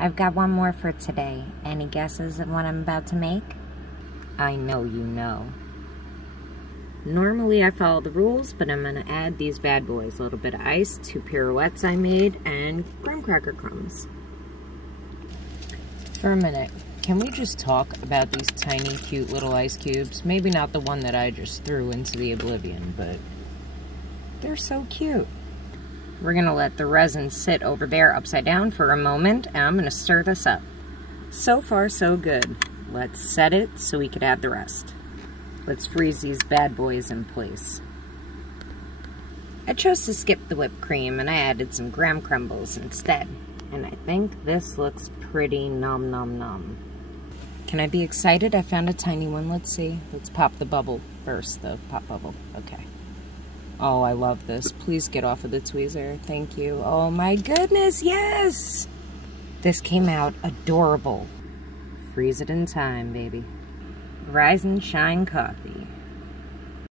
I've got one more for today. Any guesses of what I'm about to make? I know you know. Normally I follow the rules, but I'm gonna add these bad boys. A little bit of ice, 2 pirouettes I made, and graham cracker crumbs. For a minute, can we just talk about these tiny, cute little ice cubes? Maybe not the one that I just threw into the oblivion, but they're so cute. We're gonna let the resin sit over there upside down for a moment, and I'm gonna stir this up. So far, so good. Let's set it so we could add the rest. Let's freeze these bad boys in place. I chose to skip the whipped cream and I added some graham crumbles instead. And I think this looks pretty nom nom nom. Can I be excited? I found a tiny one. Let's see. Let's pop the bubble first, the pop bubble. Okay. Oh, I love this. Please get off of the tweezer. Thank you. Oh my goodness, yes! This came out adorable. Freeze it in time, baby. Rise and shine coffee.